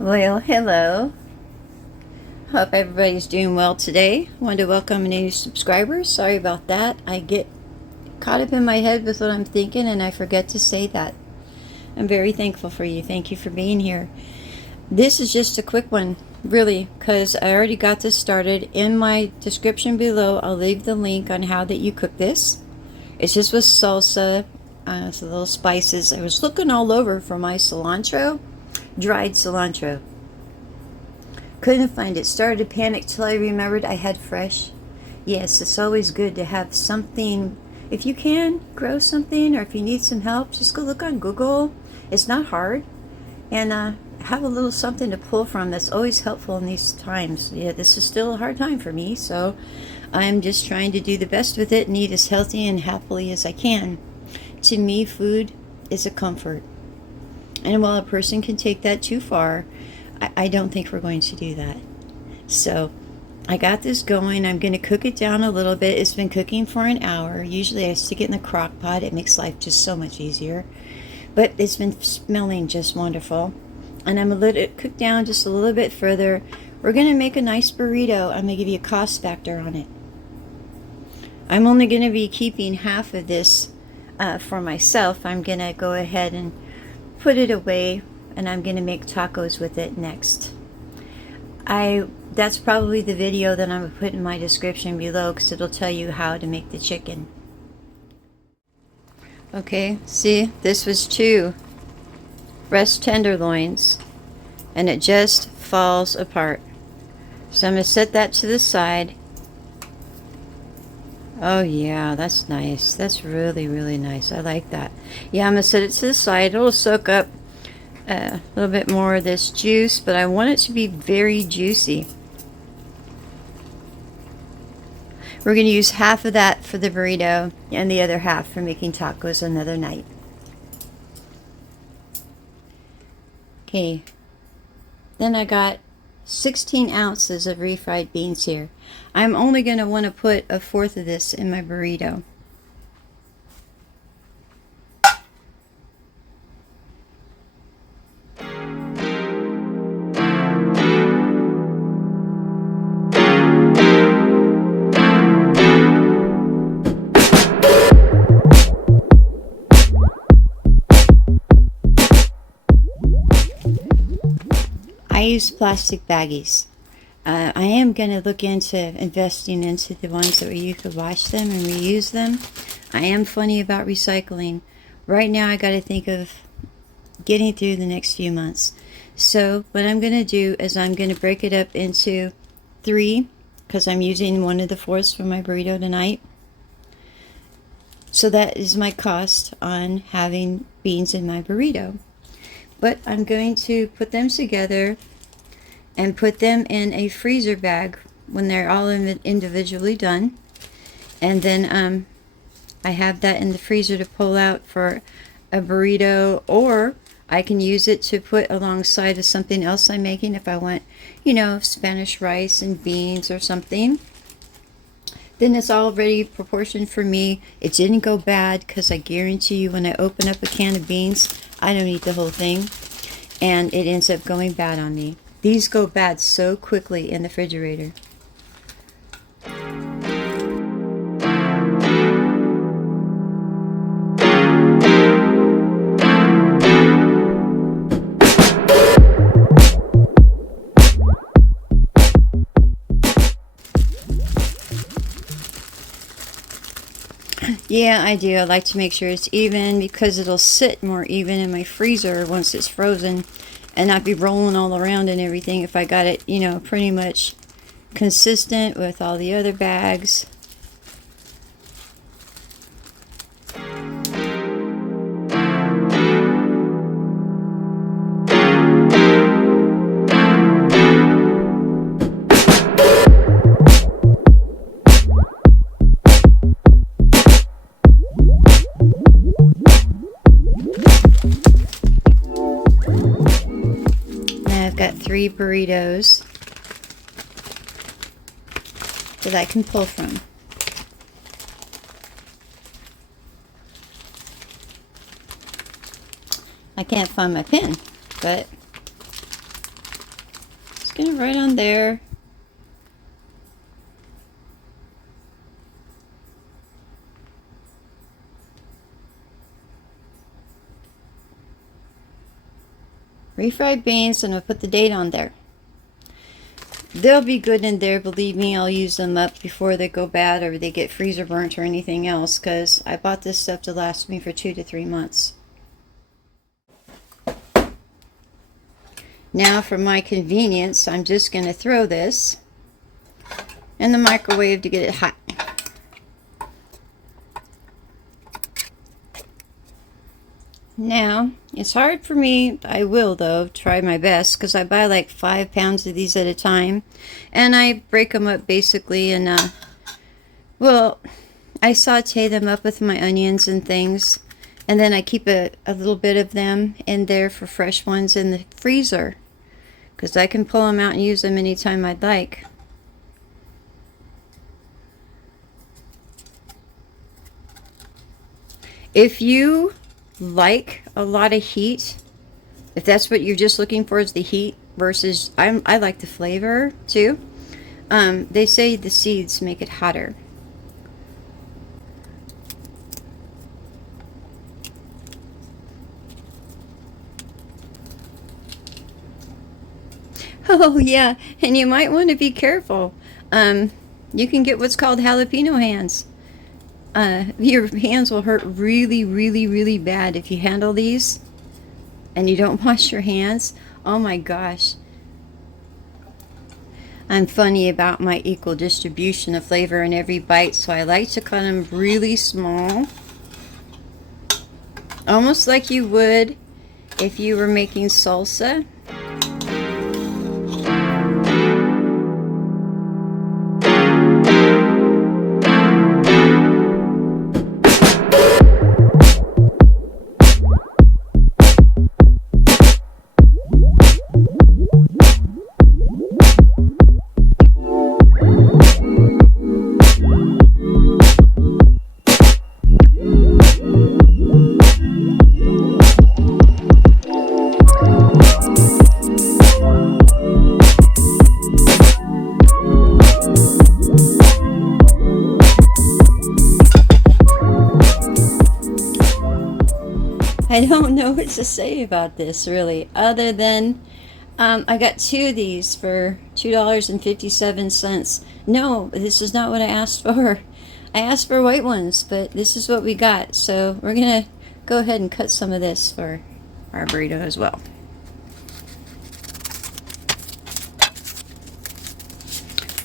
Well, hello. Hope everybody's doing well today. Wanted to welcome new subscribers. Sorry about that. I get caught up in my head with what I'm thinking and I forget to say that. I'm very thankful for you. Thank you for being here. This is just a quick one, really, because I already got this started. In my description below, I'll leave the link on how that you cook this. It's just with salsa, some little spices. I was looking all over for my cilantro, dried cilantro. Couldn't find it. Started to panic till I remembered I had fresh. Yes, it's always good to have something. If you can grow something, or if you need some help, just go look on Google. It's not hard, and have a little something to pull from. That's always helpful in these times. Yeah, this is still a hard time for me, so I'm just trying to do the best with it and eat as healthy and happily as I can. To me, food is a comfort, and while a person can take that too far, I don't think we're going to do that. So I got this going. I'm going to cook it down a little bit. It's been cooking for an hour. Usually I stick it in the crock pot. It makes life just so much easier. But it's been smelling just wonderful. And I'm going to let it cook down just a little bit further. We're going to make a nice burrito. I'm going to give you a cost factor on it. I'm only going to be keeping half of this for myself. I'm going to go ahead and put it away, and I'm going to make tacos with it next. That's probably the video that I'm going to put in my description below, because it'll tell you how to make the chicken. Okay, see, this was 2 breast tenderloins, and it just falls apart. So I'm going to set that to the side. Oh yeah, that's nice. That's really, really nice. I like that. Yeah, I'm going to set it to the side. It'll soak up a little bit more of this juice, but I want it to be very juicy. We're going to use half of that for the burrito and the other half for making tacos another night. Okay, then I got 16 ounces of refried beans here. I'm only going to want to put 1/4 of this in my burrito. I use plastic baggies. I am going to look into investing into the ones that where you could wash them and reuse them. I am funny about recycling. Right now I got to think of getting through the next few months. So what I'm going to do is I'm going to break it up into 3, because I'm using 1 of the 4ths for my burrito tonight. So that is my cost on having beans in my burrito. But I'm going to put them together and put them in a freezer bag when they're all individually done. And then I have that in the freezer to pull out for a burrito, or I can use it to put alongside of something else I'm making if I want, Spanish rice and beans or something. Then it's already proportioned for me. It didn't go bad, because I guarantee you when I open up a can of beans, I don't eat the whole thing, and it ends up going bad on me. These go bad so quickly in the refrigerator. Yeah, I do. I like to make sure it's even, because it'll sit more even in my freezer once it's frozen, and not be rolling all around and everything if I got it, pretty much consistent with all the other bags. Got 3 burritos that I can pull from. I can't find my pen, but sticking it right on there. Refried beans, and I'll put the date on there. They'll be good in there, believe me. I'll use them up before they go bad or they get freezer burnt or anything else, because I bought this stuff to last me for 2 to 3 months. Now for my convenience, I'm just going to throw this in the microwave to get it hot. Now, it's hard for me. I will, though, try my best, because I buy like 5 pounds of these at a time. And I break them up basically in, well, I saute them up with my onions and things. And then I keep a little bit of them in there for fresh ones in the freezer, because I can pull them out and use them anytime I'd like. If you like a lot of heat, if that's what you're just looking for, is the heat versus I like the flavor too. They say the seeds make it hotter. Oh yeah, and you might want to be careful. You can get what's called jalapeno hands. Your hands will hurt really, really, really bad if you handle these and you don't wash your hands. Oh my gosh. I'm funny about my equal distribution of flavor in every bite, so I like to cut them really small. Almost like you would if you were making salsa. I don't know what to say about this really, other than I got 2 of these for $2.57. No, this is not what I asked for. I asked for white ones, but this is what we got. So we're gonna go ahead and cut some of this for our burrito as well.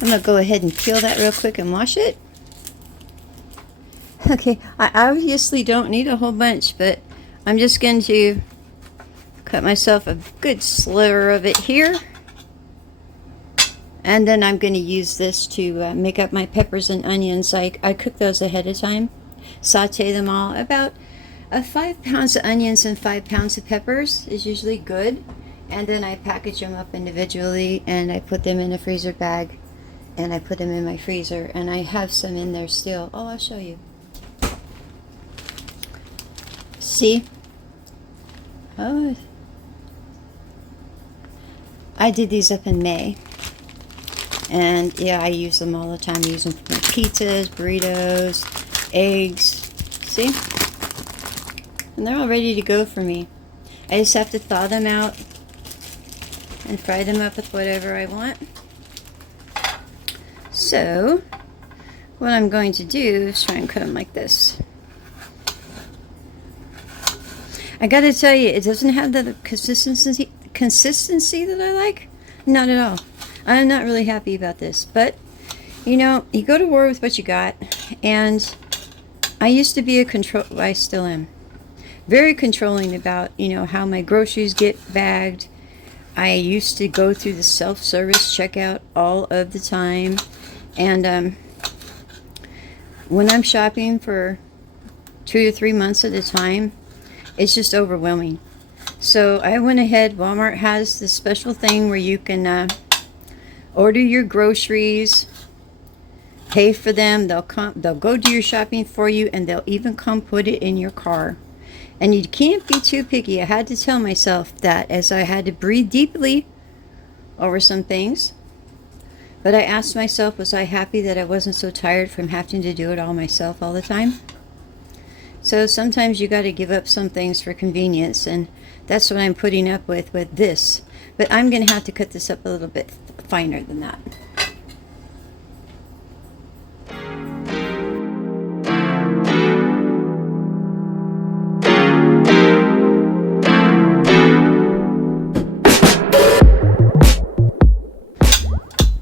I'm gonna go ahead and peel that real quick and wash it. Okay, I obviously don't need a whole bunch, but I'm just going to cut myself a good sliver of it here. And then I'm going to use this to make up my peppers and onions. I cook those ahead of time. Saute them all. About 5 pounds of onions and 5 pounds of peppers is usually good. And then I package them up individually and I put them in a freezer bag. And I put them in my freezer. And I have some in there still. Oh, I'll show you. See? Oh, I did these up in May, and yeah, I use them all the time. I use them for pizzas, burritos, eggs. See? And they're all ready to go for me. I just have to thaw them out and fry them up with whatever I want. So, what I'm going to do is try and cut them like this. I gotta tell you, it doesn't have the consistency that I like. Not at all. I'm not really happy about this. But, you know, you go to war with what you got. And I used to be I still am. Very controlling about, you know, how my groceries get bagged. I used to go through the self-service checkout all of the time. And when I'm shopping for 2 to 3 months at a time, it's just overwhelming. So I went ahead. Walmart has this special thing where you can order your groceries, pay for them. They'll go do your shopping for you, and they'll even come put it in your car. And you can't be too picky. I had to tell myself that as I had to breathe deeply over some things. But I asked myself, was I happy that I wasn't so tired from having to do it all myself all the time? So sometimes you got to give up some things for convenience, and that's what I'm putting up with this. But I'm going to have to cut this up a little bit finer than that.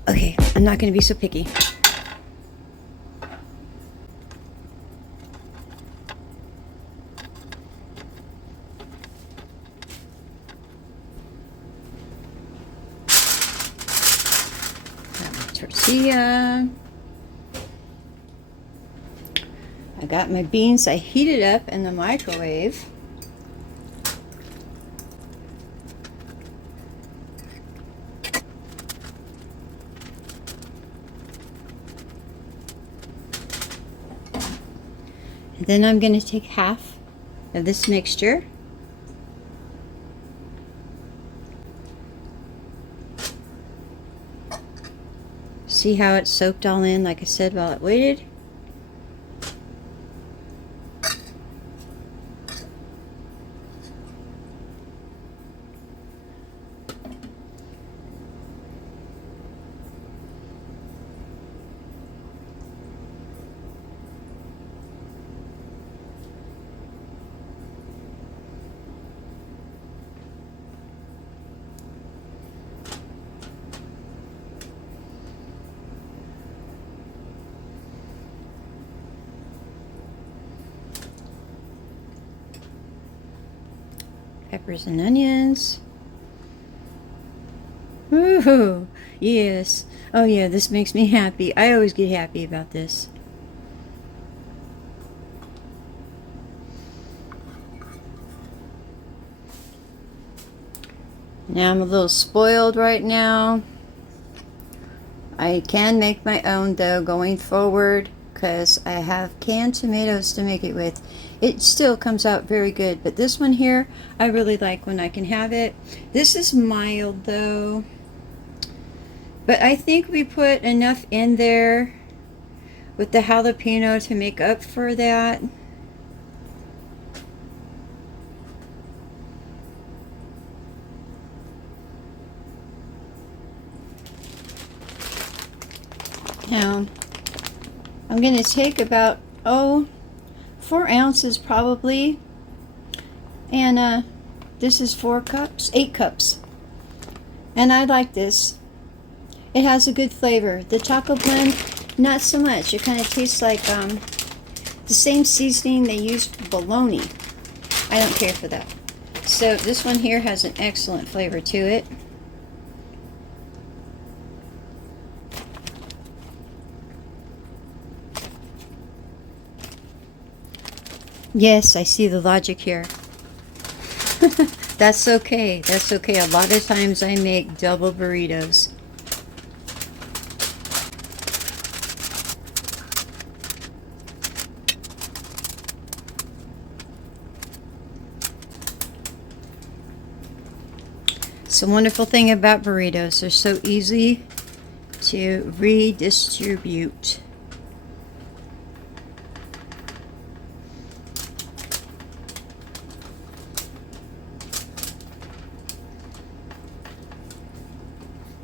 Okay, I'm not going to be so picky. Tortilla. I got my beans. I heated up in the microwave. And then I'm going to take half of this mixture. See how it soaked all in, like I said, while it waited? Peppers and onions. Ooh, yes. Oh yeah, this makes me happy. I always get happy about this. Now I'm a little spoiled right now. I can make my own though going forward, because I have canned tomatoes to make it with. It still comes out very good, but this one here I really like when I can have it. This is mild though, but I think we put enough in there with the jalapeno to make up for that. Now I'm going to take about 4 ounces probably, and this is 8 cups, and I like this. It has a good flavor. The chocolate blend, not so much. It kind of tastes like the same seasoning they use for bologna. I don't care for that. So this one here has an excellent flavor to it. Yes, I see the logic here. That's okay. That's okay. A lot of times I make double burritos. It's the wonderful thing about burritos. They're so easy to redistribute.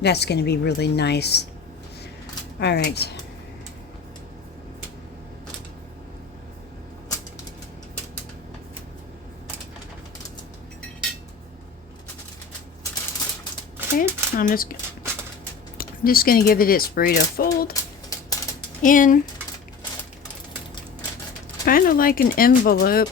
That's going to be really nice. All right. Okay, I'm just going to give it its burrito fold in, kind of like an envelope.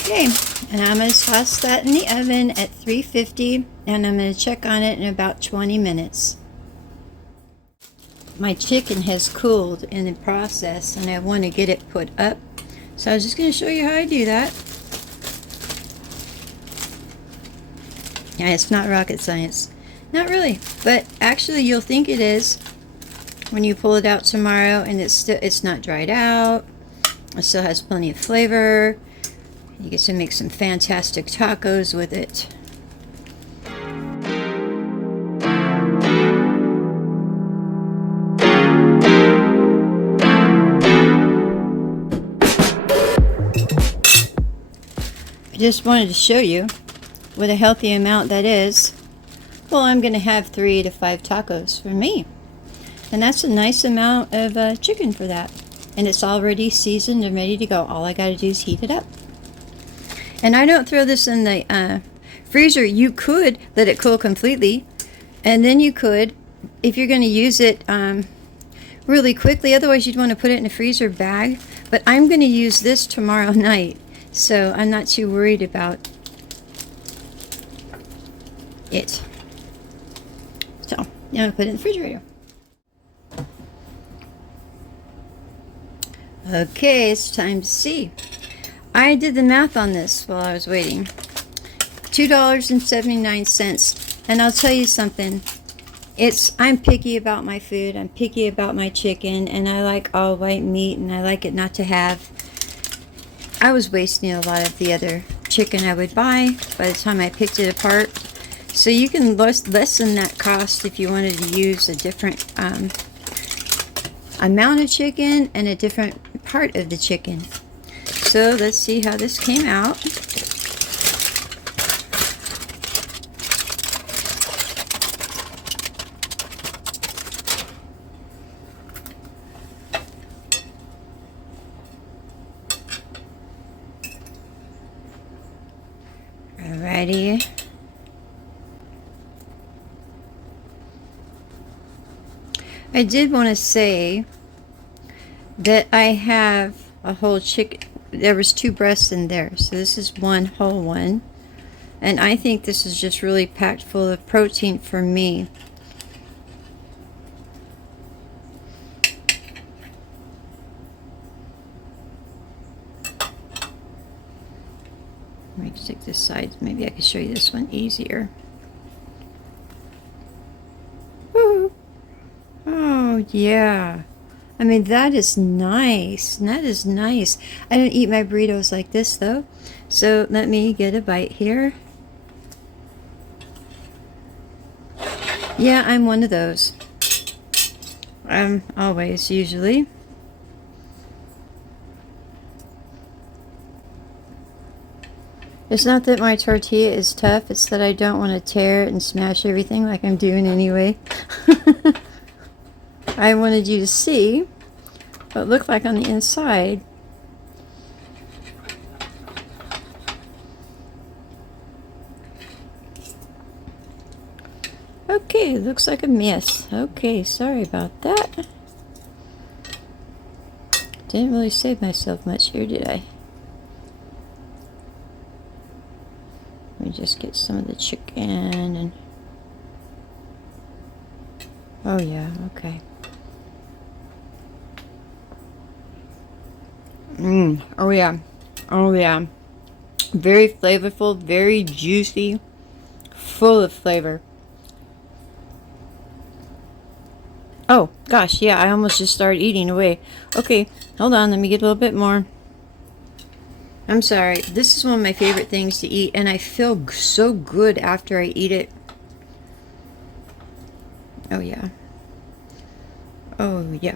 Okay, and I'm going to toss that in the oven at 350, and I'm going to check on it in about 20 minutes. My chicken has cooled in the process, and I want to get it put up. So I was just going to show you how I do that. Yeah, it's not rocket science. Not really, but actually you'll think it is when you pull it out tomorrow, and it's not dried out. It still has plenty of flavor. You get to make some fantastic tacos with it. I just wanted to show you what a healthy amount that is. Well, I'm going to have 3 to 5 tacos for me. And that's a nice amount of chicken for that. And it's already seasoned and ready to go. All I got to do is heat it up. And I don't throw this in the freezer. You could let it cool completely. And then you could, if you're going to use it really quickly. Otherwise, you'd want to put it in a freezer bag. But I'm going to use this tomorrow night. So I'm not too worried about it. So now I put it in the refrigerator. Okay, it's time to see. I did the math on this while I was waiting. $2.79. And I'll tell you something. I'm picky about my food. I'm picky about my chicken. And I like all white meat. And I like it not to have... I was wasting a lot of the other chicken I would buy by the time I picked it apart. So you can lessen that cost if you wanted to use a different amount of chicken and a different part of the chicken. So let's see how this came out. Alrighty. I did want to say that I have a whole chicken. There was 2 breasts in there, so this is one whole one. And I think this is just really packed full of protein for me. Let me stick this side. Maybe I can show you this one easier. Woo! Oh, yeah. I mean, that is nice. That is nice. I don't eat my burritos like this, though. So let me get a bite here. Yeah, I'm one of those. Always, usually. It's not that my tortilla is tough. It's that I don't want to tear it and smash everything like I'm doing anyway. I wanted you to see what it looked like on the inside. Okay, looks like a mess. Okay, sorry about that. Didn't really save myself much here, did I? Let me just get some of the chicken and... Oh yeah, okay. Oh yeah. Oh yeah. Very flavorful, very juicy, full of flavor. Oh gosh, yeah, I almost just started eating away. Okay, hold on, let me get a little bit more. I'm sorry. This is one of my favorite things to eat, and I feel so good after I eat it. Oh yeah. Oh yeah.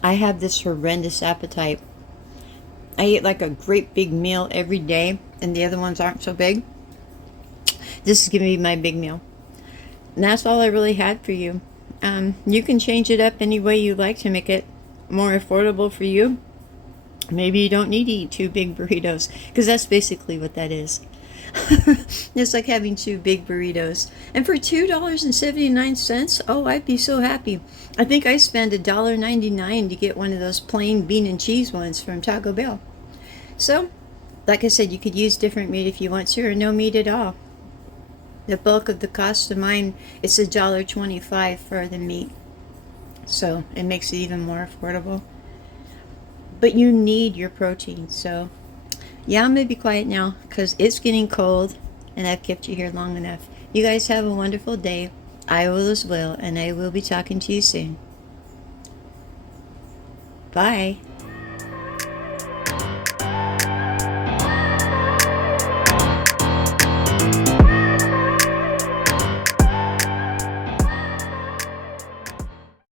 I have this horrendous appetite. I eat like a great big meal every day, and the other ones aren't so big. This is going to be my big meal. And that's all I really had for you. You can change it up any way you like to make it more affordable for you. Maybe you don't need to eat 2 big burritos, because that's basically what that is. It's like having 2 big burritos. And for $2.79, oh, I'd be so happy. I think I spent $1.99 to get one of those plain bean and cheese ones from Taco Bell. So, like I said, you could use different meat if you want to, or no meat at all. The bulk of the cost of mine, it's $1.25 for the meat. So it makes it even more affordable. But you need your protein. So yeah, I'm going to be quiet now because it's getting cold and I've kept you here long enough. You guys have a wonderful day. I will as well, and I will be talking to you soon. Bye.